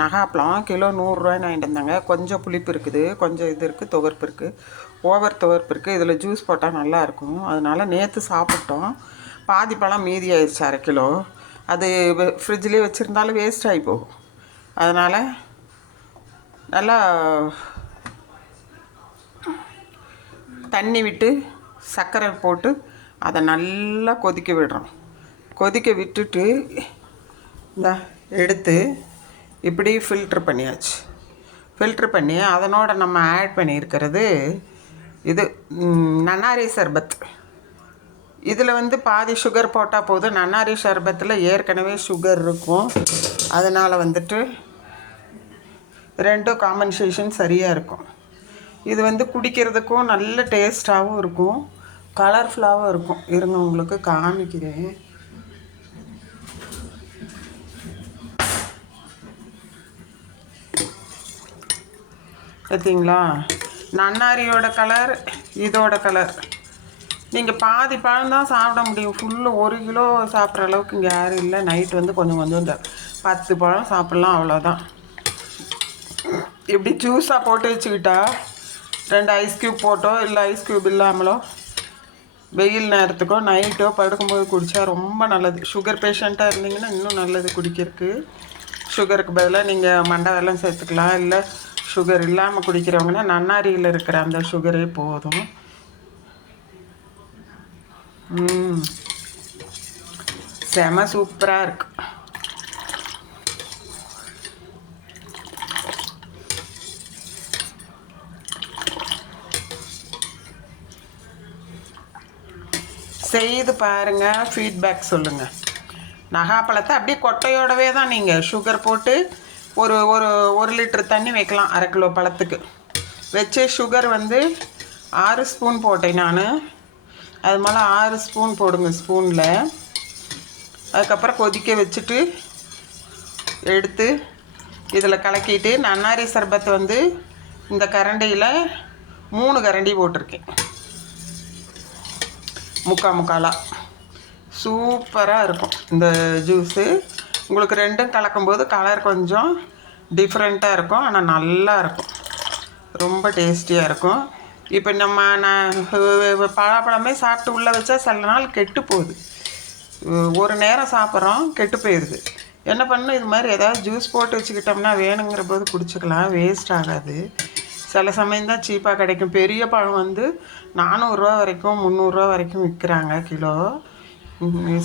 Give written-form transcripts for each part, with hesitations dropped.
நகாப்பழம் kilo 100 வாங்கிட்டு வந்தாங்க. கொஞ்சம் புளிப்பு இருக்குது, கொஞ்சம் இது இருக்குது, துவர்ப்பு இருக்குது, ஓவர் துவர்ப்பு இருக்குது. இதில் ஜூஸ் போட்டால் நல்லாயிருக்கும். அதனால் நேற்று சாப்பிட்டோம். பாதி பழம் மீதி ஆயிடுச்சு, 1/2 கிலோ. அது ஃப்ரிட்ஜ்லேயே வச்சுருந்தாலும் வேஸ்ட் ஆகி போகும். அதனால் நல்லா தண்ணி விட்டு சர்க்கரை போட்டு அதை நல்லா கொதிக்க விடுறோம். கொதிக்க விட்டுட்டு இந்த எடுத்து இப்படி ஃபில்ட்ரு பண்ணியாச்சு. ஃபில்ட்ரு பண்ணி அதனோட நம்ம ஆட் பண்ணியிருக்கிறது இது நன்னாரி சர்பத். இதில் வந்து பாதி சுகர் போட்டால் போதும். நன்னாரி சர்பத்தில் ஏற்கனவே சுகர் இருக்கும். அதனால் வந்துட்டு ரெண்டும் காம்பன்சேஷன் சரியாக இருக்கும். இது வந்து குடிக்கிறதுக்கும் நல்ல டேஸ்ட்டாகவும் இருக்கும், கலர்ஃபுல்லாகவும் இருக்கும். இருங்க உங்களுக்கு காமிக்கிறேன். பார்த்தீங்களா, நன்னாரியோட கலர், இதோட கலர். நீங்கள் பாதி பழம் தான் சாப்பிட முடியும். ஃபுல்லு 1 கிலோ சாப்பிட்ற அளவுக்கு இங்கே யாரும் இல்லை. நைட் வந்து கொஞ்சம் கொஞ்சம் இந்த 10 பழம் சாப்பிட்லாம், அவ்வளோதான். இப்படி ஜூஸாக போட்டு வச்சுக்கிட்டா 2 ஐஸ் க்யூப் போட்டோ இல்லை ஐஸ் க்யூப் இல்லாமலோ வெயில் நேரத்துக்கோ நைட்டோ படுக்கும்போது குடித்தா ரொம்ப நல்லது. சுகர் பேஷண்ட்டாக இருந்தீங்கன்னா இன்னும் நல்லது குடிக்கிறதுக்கு. சுகருக்கு பதிலாக நீங்கள் மண்டை வெல்லம் சேர்த்துக்கலாம். இல்லை சுகர் இல்லாமல் குடிக்கிறவங்கன்னா நன்னாரியில் இருக்கிற அந்த சுகரே போதும். செம சூப்பராக இருக்கு. செய்து பாருங்கள், ஃபீட்பேக் சொல்லுங்கள். நகாப்பழத்தை அப்படியே கொட்டையோடவே தான் நீங்கள் சுகர் போட்டு ஒரு ஒரு 1 லிட்டர் தண்ணி வைக்கலாம் 1/2 கிலோ பழத்துக்கு வச்சு. சுகர் வந்து 6 ஸ்பூன் போட்டேன் நான். அது மேலே 6 ஸ்பூன் போடுங்க ஸ்பூனில். அதுக்கப்புறம் கொதிக்க வச்சுட்டு எடுத்து இதில் கலக்கிட்டு நன்னாரி சர்பத் வந்து இந்த கரண்டியில் 3 கரண்டி போட்டிருக்கேன், முக்காலாக. சூப்பராக இருக்கும் இந்த ஜூஸு. உங்களுக்கு ரெண்டும் கலக்கும்போது கலர் கொஞ்சம் டிஃப்ரெண்ட்டாக இருக்கும், ஆனால் நல்லா இருக்கும், ரொம்ப டேஸ்டியாக இருக்கும். இப்போ நான் பழாப்பழமே சாப்பிட்டு உள்ளே வச்சா சில நாள் கெட்டு போகுது. ஒரு நேரம் சாப்பிட்றோம், கெட்டு போயிடுது. என்ன பண்ணணும், இது மாதிரி ஏதாவது ஜூஸ் போட்டு வச்சுக்கிட்டோம்னா வேணுங்கிற போது குடிச்சிக்கலாம், வேஸ்ட் ஆகாது. சில சமயம் தான் சீப்பாக கிடைக்கும். பெரிய பழம் வந்து 400 ரூபா வரைக்கும் 300 ரூபா வரைக்கும் விற்கிறாங்க கிலோ.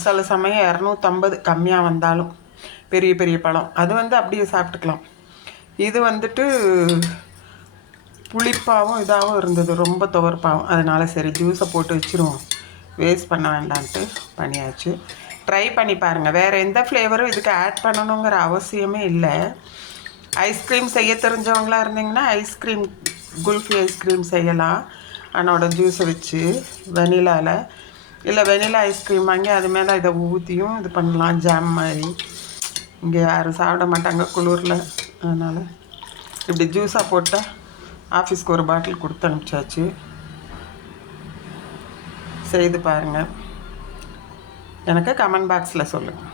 சில சமயம் 250 கம்மியாக வந்தாலும் பெரிய பெரிய பழம். அது வந்து அப்படியே சாப்பிட்டுக்கலாம். இது வந்துட்டு புளிப்பாகவும் இதாகவும் இருந்தது, ரொம்ப துவர்ப்பாகவும். அதனால் சரி ஜூஸை போட்டு வச்சுருவோம், வேஸ்ட் பண்ண வேண்டான்ட்டு பண்ணியாச்சு. ட்ரை பண்ணி பாருங்கள். வேறு எந்த ஃப்ளேவரும் இதுக்கு ஆட் பண்ணணுங்கிற அவசியமே இல்லை. ஐஸ்கிரீம் செய்ய தெரிஞ்சவங்களாக இருந்தீங்கன்னா ஐஸ்கிரீம், குல்ஃபி ஐஸ்கிரீம் செய்யலாம் அதனோட ஜூஸை வச்சு வெனிலாவில். இல்லை வெனிலா ஐஸ்கிரீம் வாங்கி அது மேலே இதை ஊற்றியும் இது பண்ணலாம், ஜாம் மாதிரி. இங்கே யாரும் சாப்பிட மாட்டாங்க குளிரில், அதனால் இப்படி ஜூஸாக போட்டால் ஆஃபீஸ்க்கு ஒரு பாட்டில் கொடுத்து அனுப்பிச்சாச்சு. செய்து பாருங்கள், எனக்கு கமெண்ட் பாக்ஸில் சொல்லுங்கள்.